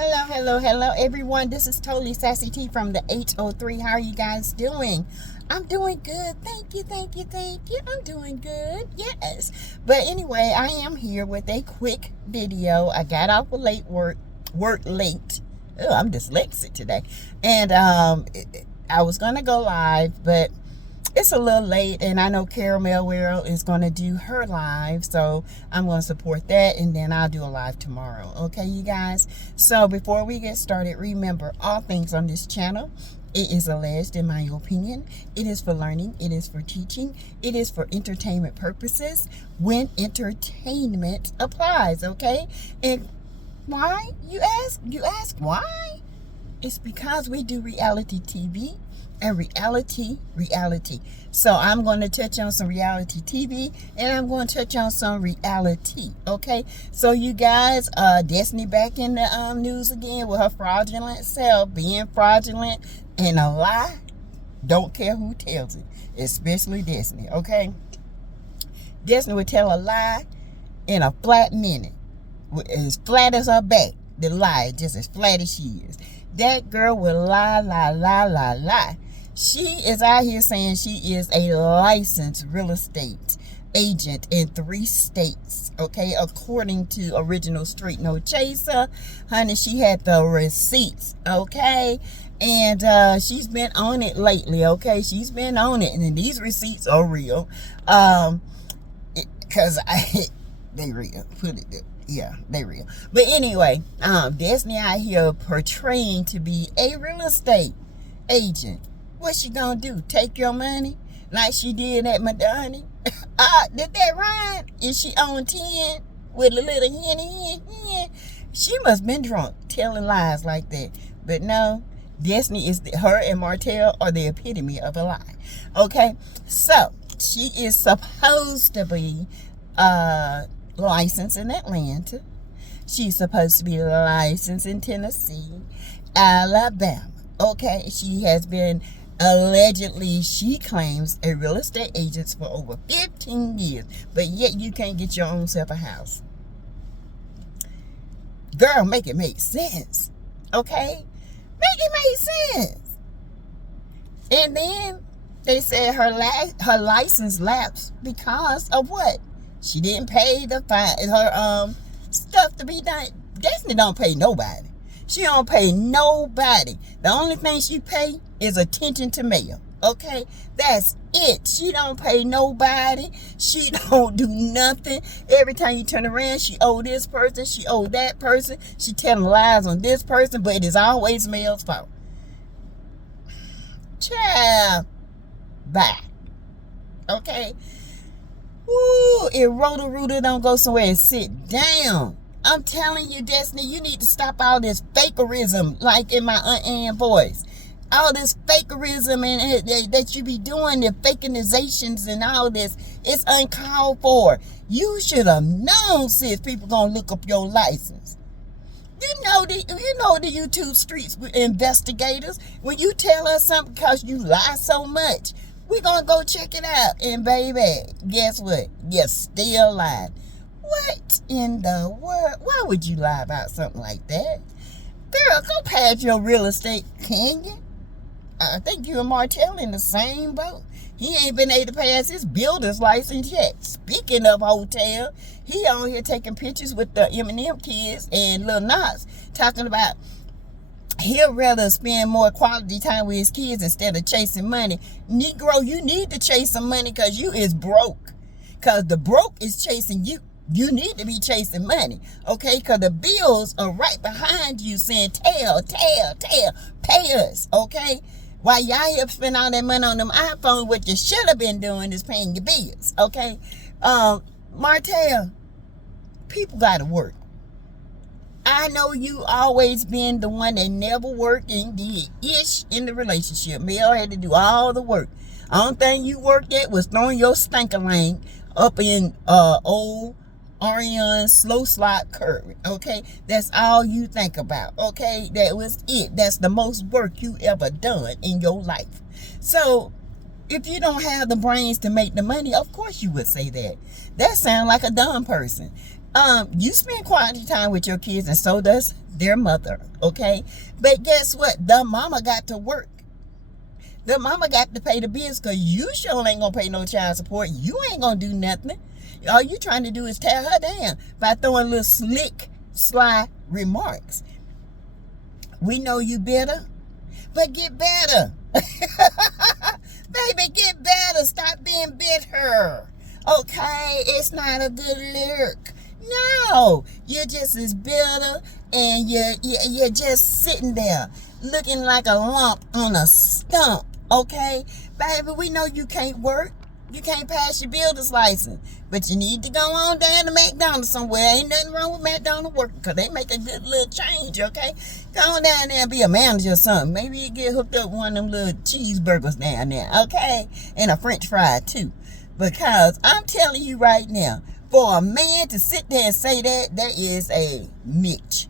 Hello, everyone. This is totally Sassy T from the 803. How are you guys doing? I'm doing good. Thank you. I'm doing good. Yes. But anyway, I am here with a quick video. I got off of work late. Oh, I'm dyslexic today. And I was going to go live, but it's a little late, and I know Caramel World is going to do her live, so I'm going to support that, and then I'll do a live tomorrow. Okay, you guys? So before we get started, remember, all things on this channel, it is alleged, in my opinion. It is for learning. It is for teaching. It is for entertainment purposes when entertainment applies, okay? And why? You ask why? It's because we do reality TV and reality. So I'm going to touch on some reality TV, and I'm going to touch on some reality, okay? So you guys, Destiny back in the news again with her fraudulent self, being fraudulent and a lie. Don't care who tells it, especially Destiny, okay? Destiny would tell a lie in a flat minute, as flat as her back. The lie, just as flat as she is. That girl will lie. She is out here saying she is a licensed real estate agent in 3 states, okay, according to Original Street No Chaser. Honey, she had the receipts, okay, and she's been on it lately, okay? She's been on it, and these receipts are real, because they real, put it there. Yeah, they real. But anyway, Destiny out here portraying to be a real estate agent. What's she gonna do? Take your money like she did at Madonna? Did that rhyme? Is she on 10 with a little henny? She must been drunk telling lies like that. But no, Destiny is her and Martell are the epitome of a lie. Okay, so she is supposed to be licensed in Atlanta. She's supposed to be licensed in Tennessee, Alabama. Okay, she has been allegedly, she claims, a real estate agent for over 15 years, but yet you can't get your own self a house. Girl, make it make sense. Okay, make it make sense. And then they said her license lapsed because of what? She didn't pay the fine, her stuff to be done. Destiny don't pay nobody. She don't pay nobody. The only thing she pay is attention to mail. Okay? That's it. She don't pay nobody. She don't do nothing. Every time you turn around, she owe this person, she owe that person. She telling lies on this person, but it is always mail's fault. Child. Bye. Okay? Ooh, if Roto-Rooter don't go somewhere and sit down. I'm telling you, Destiny, you need to stop all this fakerism, like in my Aunt Ann voice. All this fakerism and that you be doing, the fakenizations and all this, it's uncalled for. You should have known, sis, people gonna look up your license. You know the YouTube streets with investigators. When you tell us something because you lie so much, we're going to go check it out. And baby, guess what? You're still lying. What in the world? Why would you lie about something like that? Girl, go pad your real estate, can you? I think you and Martell in the same boat. He ain't been able to pass his builder's license yet. Speaking of hotel, he on here taking pictures with the Eminem kids and Lil Nas, talking about he'll rather spend more quality time with his kids instead of chasing money. Negro, you need to chase some money because you is broke. Because the broke is chasing you. You need to be chasing money, okay? Because the bills are right behind you saying, tell, pay us, okay? While y'all here spend all that money on them iPhones, what you should have been doing is paying your bills, okay? Martell, people got to work. I know you always been the one that never worked and did ish in the relationship. Mel had to do all the work. Only thing you worked at was throwing your stinker lane up in old Ariane slow slot curve. Okay, that's all you think about. Okay, that was it. That's the most work you ever done in your life. So if you don't have the brains to make the money, of course you would say that. That sounds like a dumb person. You spend quality time with your kids, and so does their mother, okay? But guess what? The mama got to work. The mama got to pay the bills, because you sure ain't gonna pay no child support. You ain't gonna do nothing. All you trying to do is tear her down by throwing little slick, sly remarks. We know you bitter, but get better. Baby, get better. Stop being bitter. Okay? It's not a good lyric. No. You're just as bitter, and you're just sitting there looking like a lump on a stump. Okay? Baby, we know you can't work. You can't pass your builder's license. But you need to go on down to McDonald's somewhere. Ain't nothing wrong with McDonald's working, because they make a good little change, okay? Go on down there and be a manager or something. Maybe you get hooked up with one of them little cheeseburgers down there, okay? And a french fry, too. Because I'm telling you right now, for a man to sit there and say that, that is a Mitch.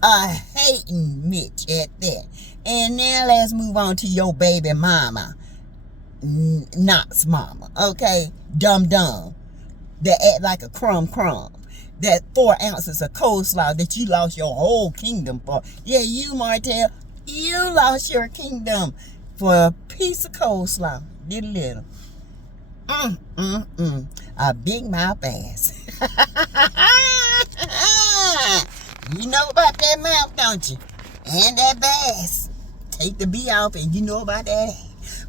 A hating Mitch at that. And now let's move on to your baby mama. Knox mama, okay? Dumb. That act like a crumb. That 4 ounces of coleslaw that you lost your whole kingdom for. Yeah, you, Martell, you lost your kingdom for a piece of coleslaw. Little. A big mouth ass. You know about that mouth, don't you? And that bass. Take the B off, and you know about that.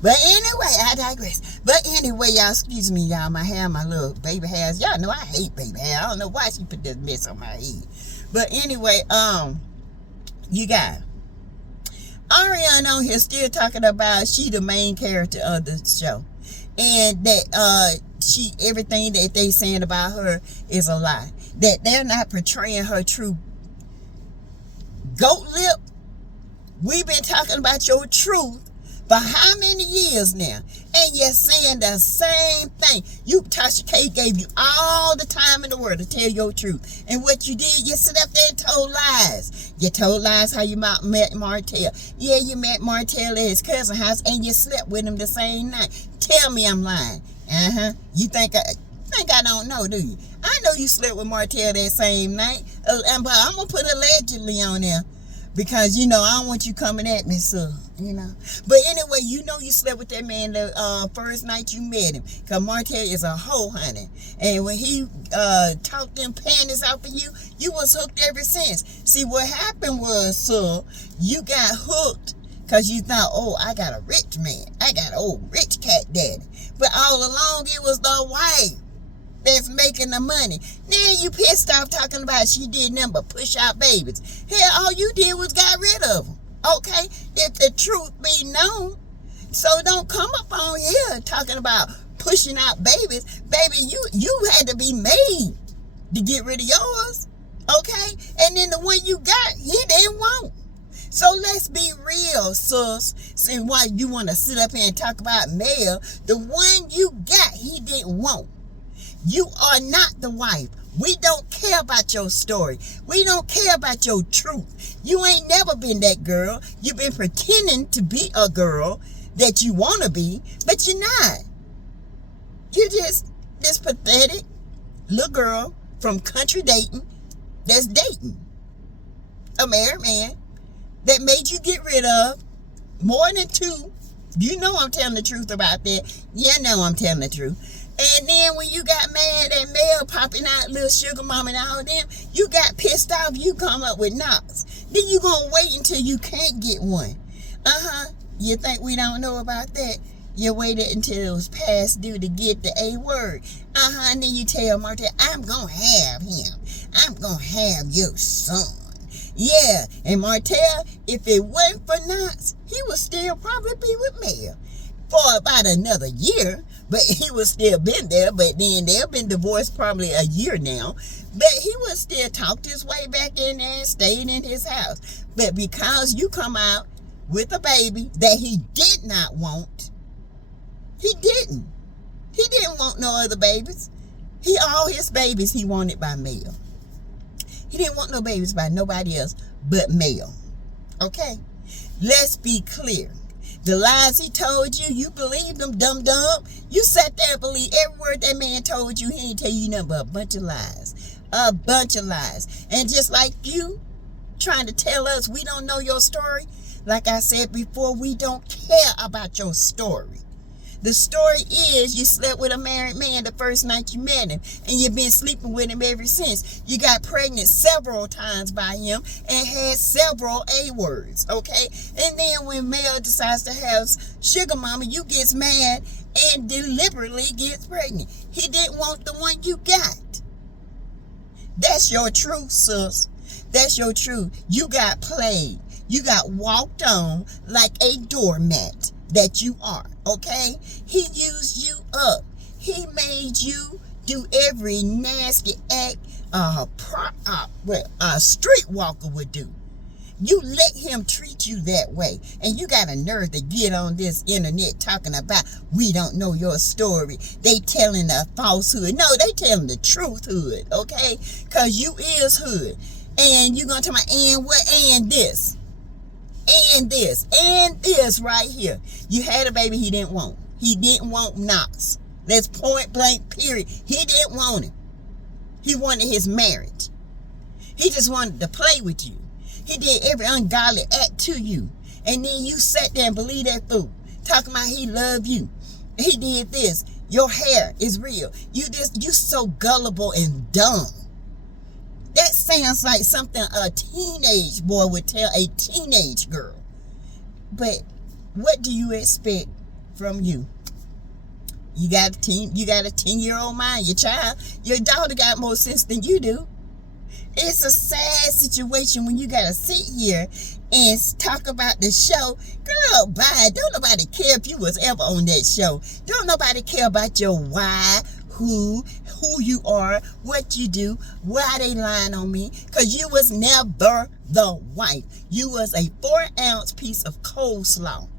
But anyway, I digress. But anyway, y'all, excuse me, y'all. My hair, my little baby hairs. Y'all know I hate baby hair. I don't know why she put this mess on my head. But anyway, you got Ariana on here still talking about she the main character of the show. And that everything that they saying about her is a lie. That they're not portraying her true goat lip. We've been talking about your truth for how many years now? And you're saying the same thing. Tasha K gave you all the time in the world to tell your truth. And what you did, you sit up there and told lies. You told lies how you met Martell. Yeah, you met Martell at his cousin's house, and you slept with him the same night. Tell me I'm lying. You think I don't know, do you? I know you slept with Martell that same night. But I'm going to put allegedly on there. Because, I don't want you coming at me, so, But anyway, you slept with that man the first night you met him. Because Martell is a hoe, honey. And when he talked them panties out for you, you was hooked ever since. See, what happened was, sir, you got hooked because you thought, oh, I got a rich man. I got an old rich cat daddy. But all along, it was the wife that's making the money. Now you pissed off talking about she did nothing but push out babies. Hell, all you did was got rid of them. Okay? If the truth be known. So don't come up on here talking about pushing out babies. Baby, you had to be made to get rid of yours. Okay? And then the one you got, he didn't want. So let's be real, sus. See, why you want to sit up here and talk about Mel? The one you got, he didn't want. You are not the wife. We don't care about your story. We don't care about your truth. You ain't never been that girl. You've been pretending to be a girl that you want to be, but you're not. You're just this pathetic little girl from country Dayton that's dating a married man that made you get rid of more than 2. You know I'm telling the truth about that. You know I'm telling the truth. And then when you got mad at Mel popping out little sugar mama and all them, you got pissed off, you come up with Knox. Then you gonna wait until you can't get one. You think we don't know about that? You waited until it was past due to get the A word. And then you tell Martell, I'm gonna have him. I'm gonna have your son. Yeah, and Martell, if it wasn't for Knox, he would still probably be with Mel for about another year. But he would still been there. But then they've been divorced probably a year now. But he would still talked his way back in there and stayed in his house. But because you come out with a baby that he did not want, he didn't. He didn't want no other babies. All his babies he wanted by Mel. He didn't want no babies by nobody else but Mel. Okay? Let's be clear. The lies he told you, you believed them, dumb. You sat there and believed every word that man told you. He didn't tell you nothing but a bunch of lies. A bunch of lies. And just like you trying to tell us we don't know your story, like I said before, we don't care about your story. The story is you slept with a married man the first night you met him, and you've been sleeping with him ever since. You got pregnant several times by him and had several A-words, okay? And then when Mel decides to have sugar mama, you gets mad and deliberately gets pregnant. He didn't want the one you got. That's your truth, sis. That's your truth. You got played. You got walked on like a doormat that you are, okay? He used you up. He made you do every nasty act a streetwalker would do. You let him treat you that way. And you got a nerve to get on this internet talking about we don't know your story. They telling a falsehood. No, they telling the truth hood, okay? Because you is hood. And you going to tell me, and what, and this. And this right here. You had a baby he didn't want. He didn't want Knox. That's point blank period. He didn't want him. He wanted his marriage. He just wanted to play with you. He did every ungodly act to you. And then you sat there and believed that fool. Talking about he loved you. He did this. Your hair is real. You so gullible and dumb. That sounds like something a teenage boy would tell a teenage girl. But what do you expect from you? You got a 10-year-old mind. Your daughter got more sense than you do. It's a sad situation when you gotta sit here and talk about the show. Girl, bye. Don't nobody care if you was ever on that show. Don't nobody care about your why, who you are, what you do, why they lying on me. Because you was never the wife. You was a 4-ounce piece of coleslaw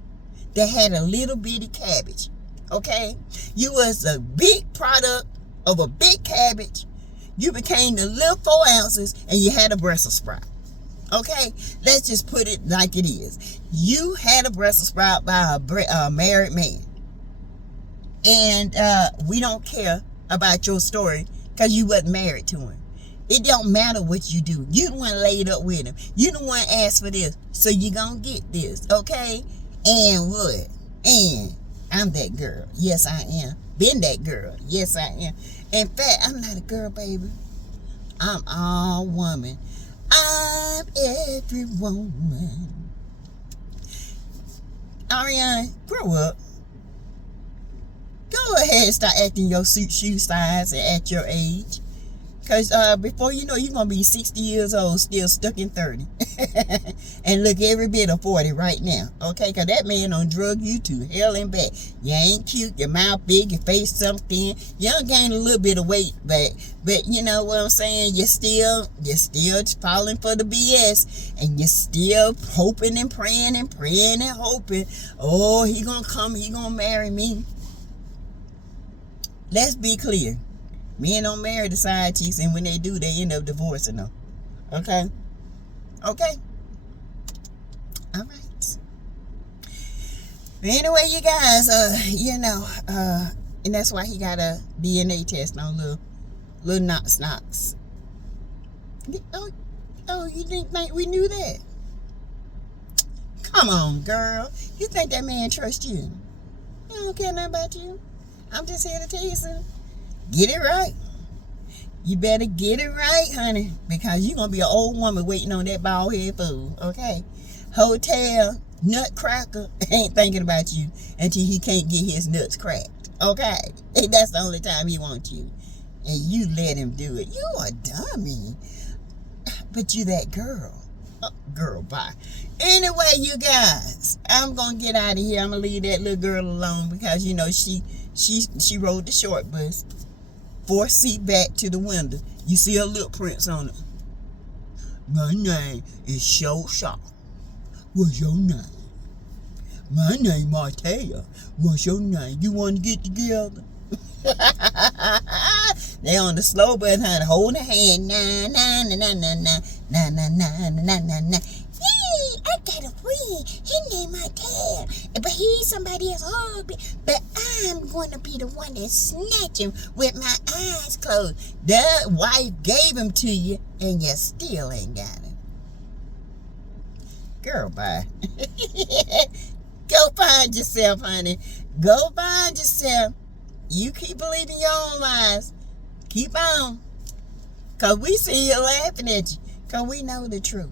that had a little bitty cabbage. Okay? You was a big product of a big cabbage. You became the little 4 ounces and you had a Brussels sprout. Okay? Let's just put it like it is. You had a Brussels sprout by a married man. And we don't care about your story because you wasn't married to him. It don't matter what you do. You the one laid up with him. You the one asked for this. So you gonna get this. Okay? And what? And I'm that girl. Yes, I am. Been that girl. Yes, I am. In fact, I'm not a girl, baby. I'm all woman. I'm every woman. Ariana, grow up. Go ahead and start acting your shoe size at your age. Because before you know, you're going to be 60 years old, still stuck in 30. And look every bit of 40 right now. Okay? Because that man done drug you to hell and back. You ain't cute. Your mouth big. Your face something. You done gained a little bit of weight. But you know what I'm saying? You're still falling for the BS. And you're still hoping and praying and hoping. Oh, he going to come. He going to marry me. Let's be clear. Men don't marry the side chicks, and when they do, they end up divorcing them. Okay? Okay? All right. Anyway, you guys, and that's why he got a DNA test on little Knox. Oh, you didn't think we knew that? Come on, girl. You think that man trusts you? He don't care nothing about you. I'm just here to tell you something. Get it right. You better get it right, honey, because you're going to be an old woman waiting on that bald head fool, okay? Hotel nutcracker ain't thinking about you until he can't get his nuts cracked, okay? And that's the only time he wants you. And you let him do it. You a dummy. But you that girl. Girl, bye. Anyway, you guys, I'm going to get out of here. I'm going to leave that little girl alone because, you know, she rode the short bus. 4th seat back to the window. You see her lip prints on it. My name is Show Shaw. What's your name? My name Martea. What's your name? You want to get together? They on the slow bus, honey, holding a hand. Na na na na na na na na na na na. Yee, I got got a friend. His name my dad. But he's somebody else's husband. But I'm going to be the one that snatch him with my eyes closed. The wife gave him to you, and you still ain't got him. Girl, bye. Go find yourself, honey. Go find yourself. You keep believing your own lies. Keep on. Because we see you laughing at you. Because we know the truth.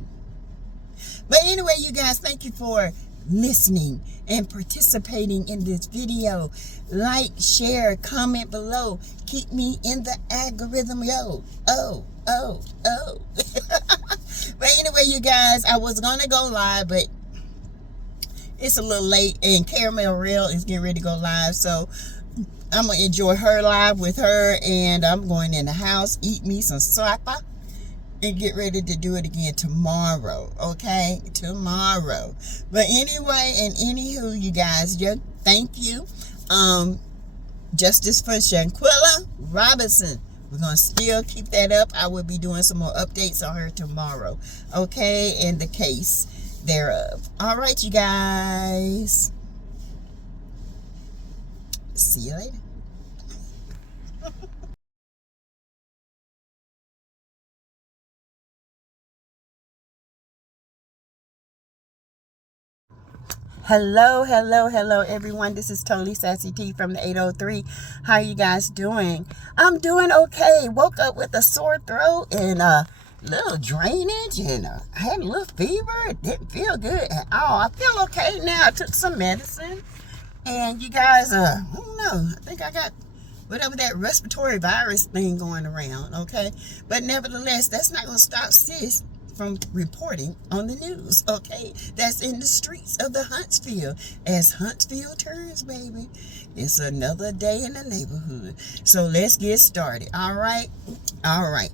But anyway, you guys, thank you for listening and participating in this video. Like, share, comment below. Keep me in the algorithm, yo. Oh. But anyway, you guys, I was going to go live, but it's a little late, and Caramel Real is getting ready to go live, so I'm going to enjoy her live with her, and I'm going in the house, eat me some supper, and get ready to do it again tomorrow, okay? Tomorrow. But anyway, and anywho, you guys, thank you. Justice for Shanquilla Robinson. We're going to still keep that up. I will be doing some more updates on her tomorrow, okay? And the case thereof. All right, you guys. See you later. Hello, everyone. This is totally Sassy T from the 803. How you guys doing? I'm doing okay. Woke up with a sore throat and a little drainage, and I had a little fever. It didn't feel good at all. I feel okay now. I took some medicine, and you guys, I don't know. I think I got whatever that respiratory virus thing going around, okay? But nevertheless, that's not going to stop sis from reporting on the news, okay? That's in the streets of the Huntsville. As Huntsville turns, baby, it's another day in the neighborhood. So let's get started, all right? All right.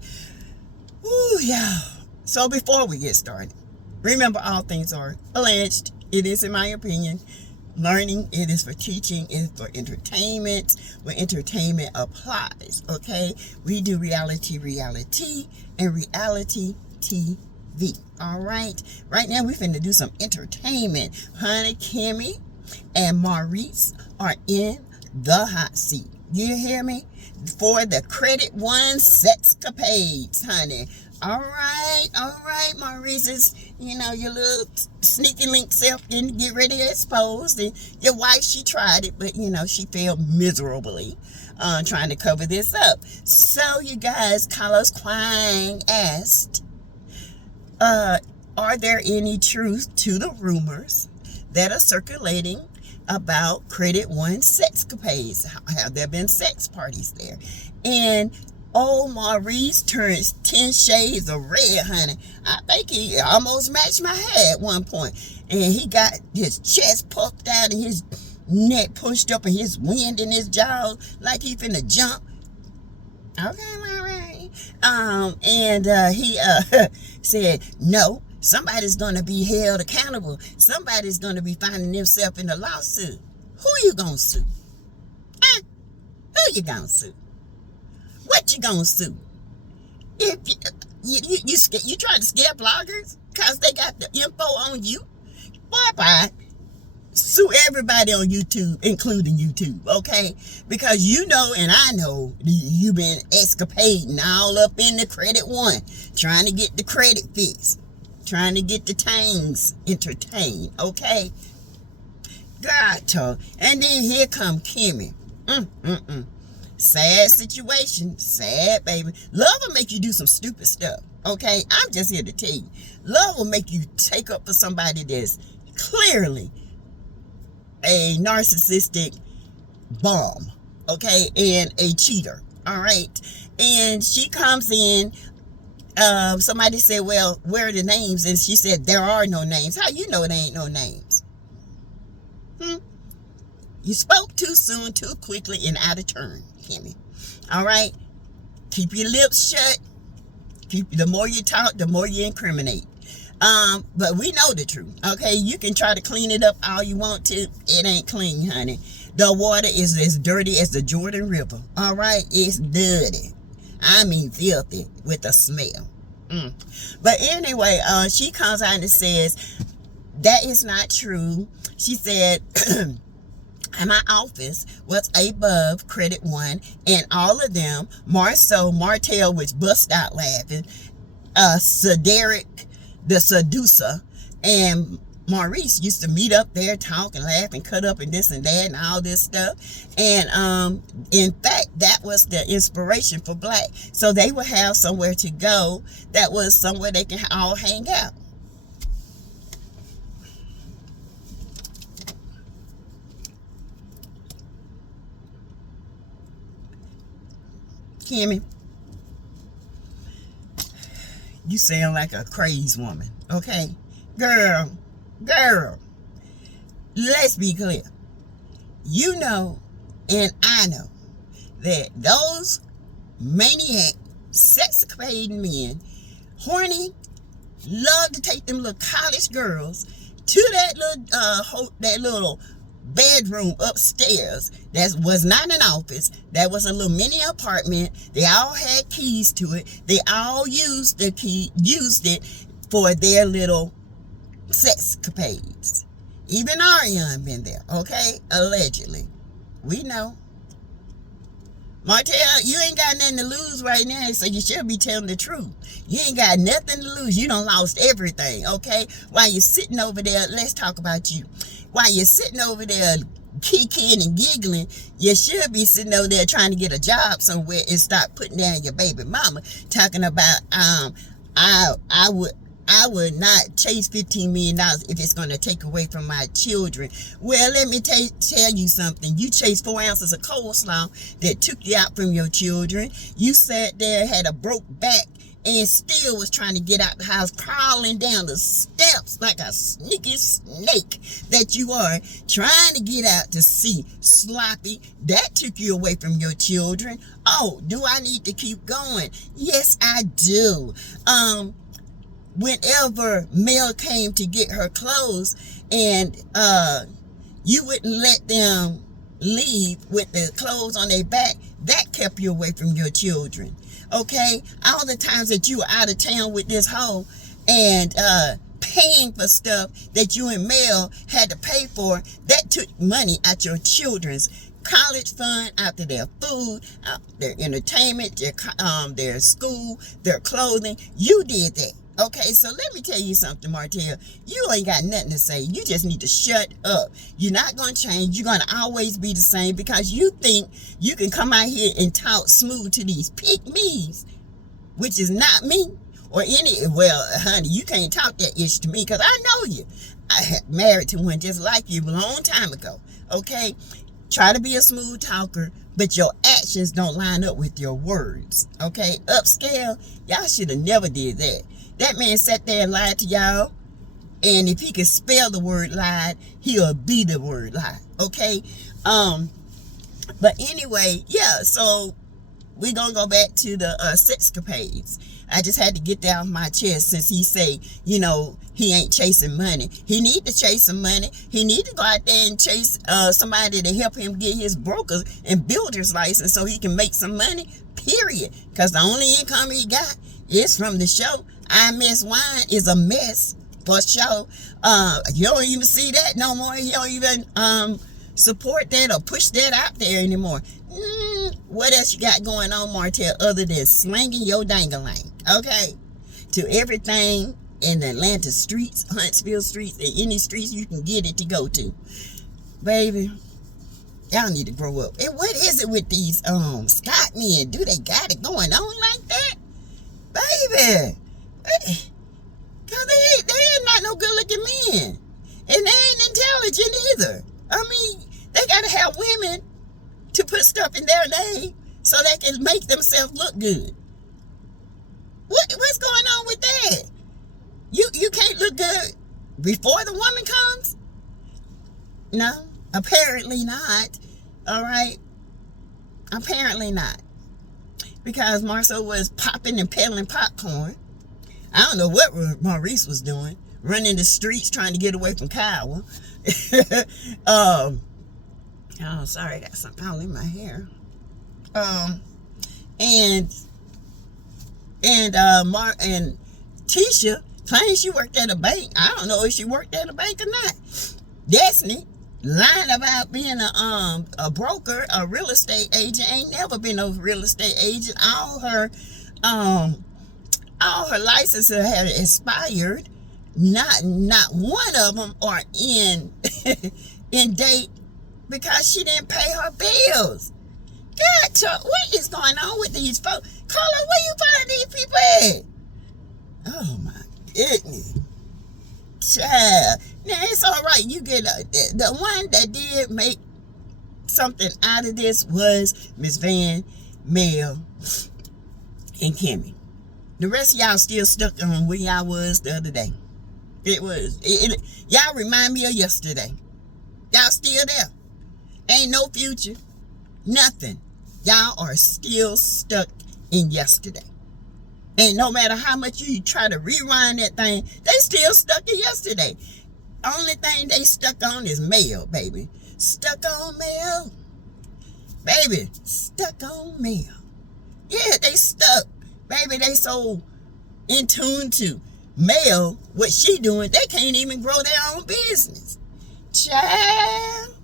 Ooh, yeah. So before we get started, remember, all things are alleged. It is, in my opinion, learning. It is for teaching. It is for entertainment, where entertainment applies, okay? We do reality, and reality TV. All right. Right now, we're finna do some entertainment. Honey, Kimmi and Maurice are in the hot seat. You hear me? For the Credit One sexcapades, honey. All right, Maurice is, your little sneaky link self didn't get ready to expose. And your wife, she tried it, but, she failed miserably trying to cover this up. So, you guys, Carlos Quang asked, are there any truth to the rumors that are circulating about Credit One sexcapades? Have there been sex parties there? And Maurice turns 10 shades of red, honey. I think he almost matched my hair at one point. And he got his chest puffed out and his neck pushed up and his wind in his jaw like he finna jump. Okay, Maurice. He said, no, somebody's going to be held accountable. Somebody's going to be finding themselves in a lawsuit. Who you going to sue? Huh? Who you going to sue? What you going to sue? If you trying to scare bloggers because they got the info on you? Bye-bye. Sue everybody on YouTube, including YouTube, okay? Because you know and I know you've been escapading all up in the Credit One, trying to get the credit fixed, trying to get the tangs entertained, okay? God told. And then here come Kimmi. Sad situation. Sad, baby. Love will make you do some stupid stuff, okay? I'm just here to tell you. Love will make you take up for somebody that's clearly a narcissistic bomb, okay, and a cheater, all right? And she comes in, somebody said, well, where are the names? And she said, there are no names. How you know there ain't no names? You spoke too soon, too quickly, and out of turn, Kimmi. All right? Keep your lips shut. The more you talk, the more you incriminate. But we know the truth, okay? You can try to clean it up all you want to. It ain't clean, honey. The water is as dirty as the Jordan River, all right? It's dirty. I mean filthy with a smell. But anyway, she comes out and says that is not true. She said, my office was above credit 1, and all of them, Martell, which bust out laughing, Cedric, the seducer, and Maurice used to meet up there, talk and laugh and cut up and this and that and all this stuff. And in fact, that was the inspiration for Black. So they would have somewhere to go that was somewhere they can all hang out. Kimmi, you sound like a crazed woman, okay? Girl, let's be clear. You know, and I know, that those maniac, sex-crazed men, horny, love to take them little college girls to that little bedroom upstairs. That was not an office. That was a little mini apartment. They all had keys to it. They all used it for their little sexcapades. Even Ariane been there, okay? Allegedly. We know. Martell, you ain't got nothing to lose right now, so you should be telling the truth. You ain't got nothing to lose. You done lost everything, okay? While you're sitting over there, let's talk about you. While you're sitting over there kicking and giggling, you should be sitting over there trying to get a job somewhere and stop putting down your baby mama, talking about, I would not chase $15 million if it's going to take away from my children. Well, let me tell you something. You chased 4 ounces of coleslaw that took you out from your children. You sat there, had a broke back, and still was trying to get out the house, crawling down the steps like a sneaky snake that you are, trying to get out to see sloppy. That took you away from your children. Oh, do I need to keep going? Yes, I do. Whenever Mel came to get her clothes and you wouldn't let them leave with the clothes on their back, that kept you away from your children. Okay? All the times that you were out of town with this hoe and paying for stuff that you and Mel had to pay for, that took money out your children's college fund, after their food, their entertainment, their school, their clothing. You did that. Okay, so let me tell you something, Martell. You ain't got nothing to say. You just need to shut up. You're not going to change. You're going to always be the same because you think you can come out here and talk smooth to these pick-me's, which is not me or any. Well, honey, you can't talk that ish to me because I know you. I had married to one just like you a long time ago. Okay, try to be a smooth talker, but your actions don't line up with your words. Okay, upscale, y'all should have never did that. That man sat there and lied to y'all. And if he could spell the word lied, he'll be the word lie. Okay? But anyway, yeah, so we're going to go back to the sexcapades. I just had to get that off my chest since he say, you know, he ain't chasing money. He need to chase some money. He need to go out there and chase somebody to help him get his broker's and builder's license so he can make some money, period. Because the only income he got is from the show. I Mess Wine is a mess for sure. You don't even see that no more. You don't even support that or push that out there anymore. What else you got going on, Martell, other than slanging your dangalang? Okay? To everything in the Atlanta streets, Huntsville streets, and any streets you can get it to go to. Baby, y'all need to grow up. And what is it with these Scott men? Do they got it going on like that? Baby, because they ain't not no good looking men. And they ain't intelligent either. I mean, they got to have women to put stuff in their name so they can make themselves look good. What's going on with that? You can't look good before the woman comes? No, apparently not. All right? Apparently not. Because Marceau was popping and peddling popcorn. I don't know what Maurice was doing. Running the streets trying to get away from Kyle. Oh, sorry, I got something all in my hair. And Tisha Claims she worked at a bank. I don't know if she worked at a bank or not. Destiny lying about being a broker, a real estate agent. Ain't never been no real estate agent. All her licenses have expired. Not one of them are in in date because she didn't pay her bills. God, what is going on with these folks? Carla, where you find these people at? Oh my goodness. Child. Now it's all right. You get the one that did make something out of this was Miss Van, Mel, and Kimmi. The rest of y'all still stuck on where y'all was the other day. Y'all remind me of yesterday. Y'all still there. Ain't no future. Nothing. Y'all are still stuck in yesterday. And no matter how much you try to rewind that thing, they still stuck in yesterday. Only thing they stuck on is Mel, baby. Stuck on Mel. Baby, stuck on Mel. Yeah, they stuck. Baby, they so in tune to Mel, what she doing, they can't even grow their own business. Child.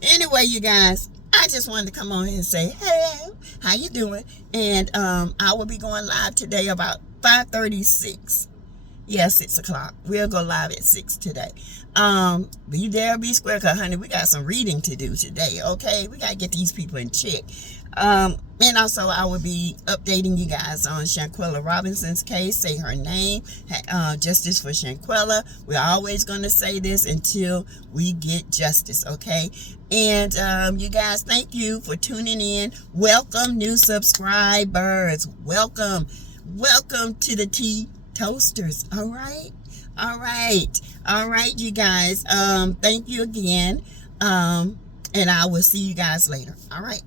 Anyway, you guys, I just wanted to come on here and say, hello, how you doing? And I will be going live today about 5:36. Yeah, 6 o'clock. We'll go live at 6 today. Be there, be square, because, honey, we got some reading to do today, okay? We got to get these people in check. And also, I will be updating you guys on Shanquella Robinson's case. Say her name, justice for Shanquella. We're always going to say this until we get justice, okay? And you guys, thank you for tuning in. Welcome, new subscribers. Welcome to the Tea Toasters. All right, you guys. Thank you again. And I will see you guys later. All right.